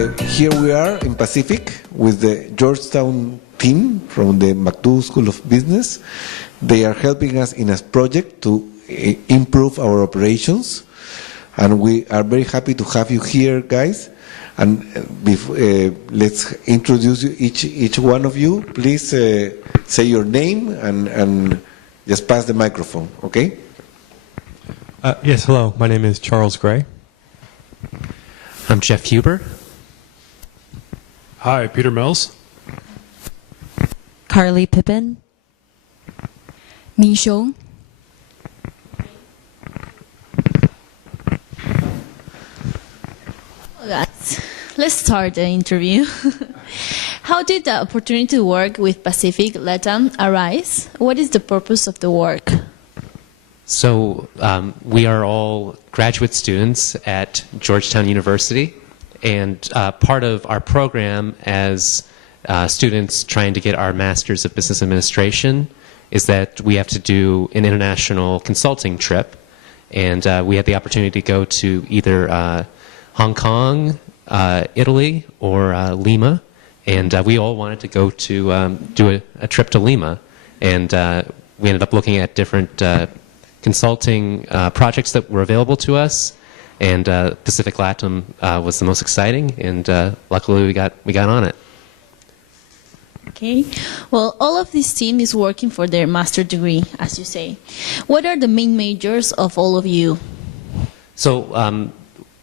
Here we are in Pacific with the Georgetown team from the McDonough School of Business. They are helping us in a project to improve our operations, and we are very happy to have you here, guys. And let's introduce you, each one of you. Please say your name and just pass the microphone, okay? Yes, hello. My name is Charles Gray. I'm Jeff Huber. Hi, Peter Mills. Carly Pippin. Xiong. Let's start the interview. How did the opportunity to work with Pacific Latam arise? What is the purpose of the work? So we are all graduate students at Georgetown University, and part of our program as students trying to get our Masters of Business Administration is that we have to do an international consulting trip, and we had the opportunity to go to either Hong Kong, Italy, or Lima, and we all wanted to go to do a trip to Lima, and we ended up looking at different consulting projects that were available to us, and Pacific Latam was the most exciting, and luckily we got on it. Okay. Well, all of this team is working for their master's degree, as you say. What are the main majors of all of you? So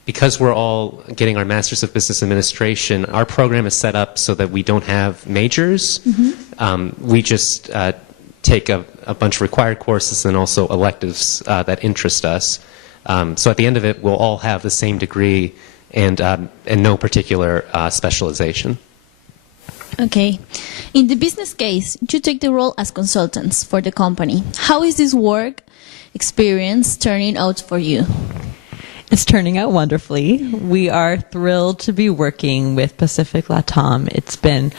because we're all getting our Masters of Business Administration, our program is set up so that we don't have majors. Mm-hmm. We just take a bunch of required courses and also electives that interest us. So at the end of it, we'll all have the same degree and no particular specialization. Okay. In the business case, you take the role as consultants for the company. How is this work experience turning out for you? It's turning out wonderfully. We are thrilled to be working with Pacific Latam. It's been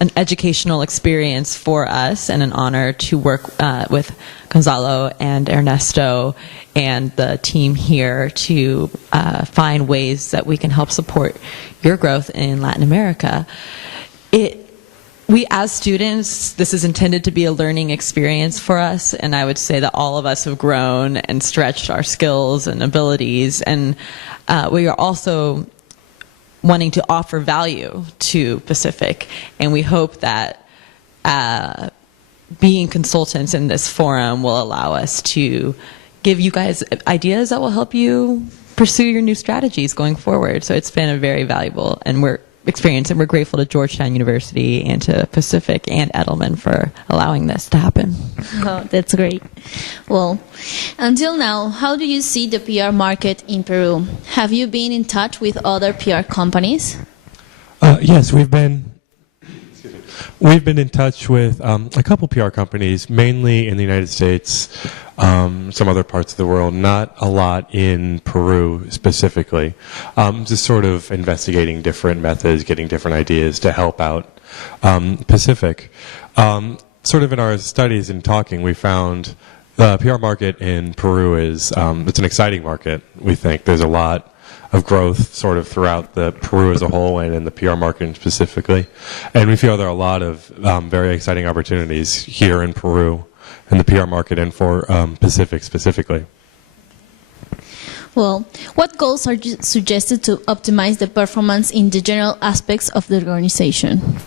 an educational experience for us and an honor to work with Gonzalo and Ernesto and the team here to find ways that we can help support your growth in Latin America. We as students, this is intended to be a learning experience for us, and I would say that all of us have grown and stretched our skills and abilities, and we are also wanting to offer value to Pacific, and we hope that being consultants in this forum will allow us to give you guys ideas that will help you pursue your new strategies going forward. So it's been a very valuable experience, and we're grateful to Georgetown University and to Pacific and Edelman for allowing this to happen. Oh, that's great. Well, until now, how do you see the PR market in Peru? Have you been in touch with other PR companies? Yes, we've been in touch with a couple PR companies, mainly in the United States, some other parts of the world, not a lot in Peru specifically. Just sort of investigating different methods, getting different ideas to help out Pacific. Sort of in our studies and talking, we found the PR market in Peru is it's an exciting market, we think. There's a lot of growth sort of throughout the Peru as a whole and in the PR market specifically. And we feel there are a lot of very exciting opportunities here in Peru in the PR market and for Pacific specifically. Well, what goals are suggested to optimize the performance in the general aspects of the organization?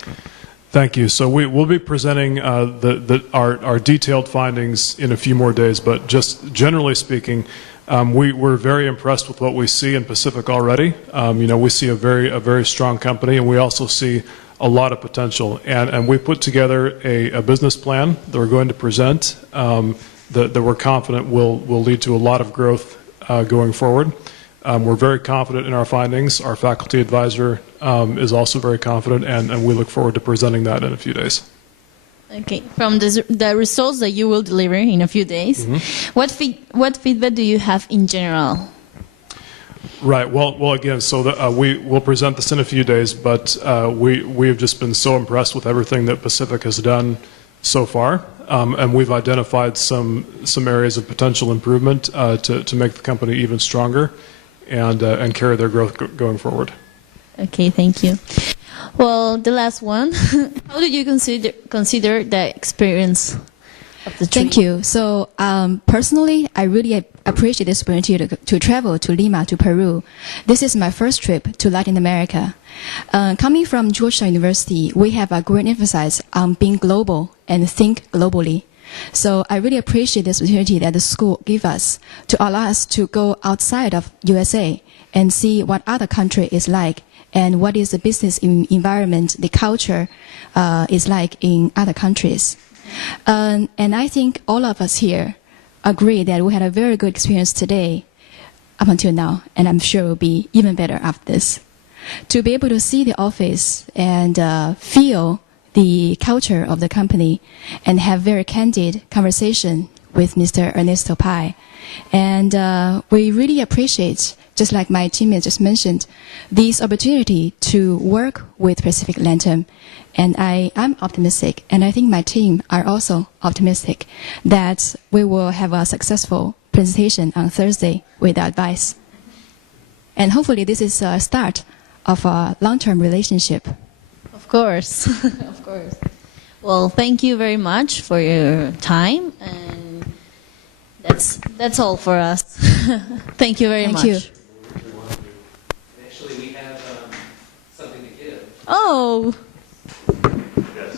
Thank you. So we'll be presenting our detailed findings in a few more days, but just generally speaking, we're very impressed with what we see in Pacific already. We see a very strong company, and we also see a lot of potential. And we put together a business plan that we're going to present that we're confident will lead to a lot of growth going forward. We're very confident in our findings. Our faculty advisor is also very confident, and we look forward to presenting that in a few days. Okay, from the results that you will deliver in a few days, mm-hmm. What feedback do you have in general? Right. Well, again, so we will present this in a few days, but we have just been so impressed with everything that Pacific has done so far, and we've identified some areas of potential improvement to make the company even stronger and carry their growth going forward. Okay, thank you. Well, the last one. How do you consider the experience of the trip? Thank you. So personally, I really appreciate this opportunity to travel to Lima, to Peru. This is my first trip to Latin America. Coming from Georgetown University, we have a great emphasis on being global and think globally. So I really appreciate this opportunity that the school gave us to allow us to go outside of USA and see what other country is like and what is the business environment, the culture is like in other countries. And I think all of us here agree that we had a very good experience today up until now, and I'm sure it will be even better after this. To be able to see the office and feel the culture of the company and have very candid conversation with Mr. Ernesto Pai. And we really appreciate, just like my teammate just mentioned, this opportunity to work with Pacific Latam. And I'm optimistic, and I think my team are also optimistic that we will have a successful presentation on Thursday with the advice. And hopefully this is a start of a long-term relationship. Of course, of course. Well, thank you very much for your time, and that's all for us. Thank you very much. Thank you. Actually, we have something to give. Oh. Yes.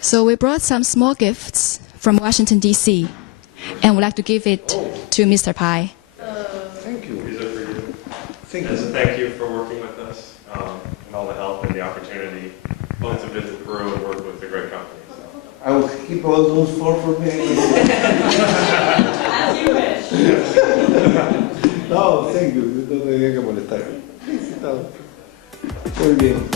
So we brought some small gifts from Washington, D.C., and we'd like to give it to Mr. Pai. Thank you. These are for you. Thank As a you. thank you for working with us and all the help and the opportunity both to visit Peru and work with a great company. So. I will keep all those four for me. As you wish. No, thank you. No tenía que molestar. Muy bien.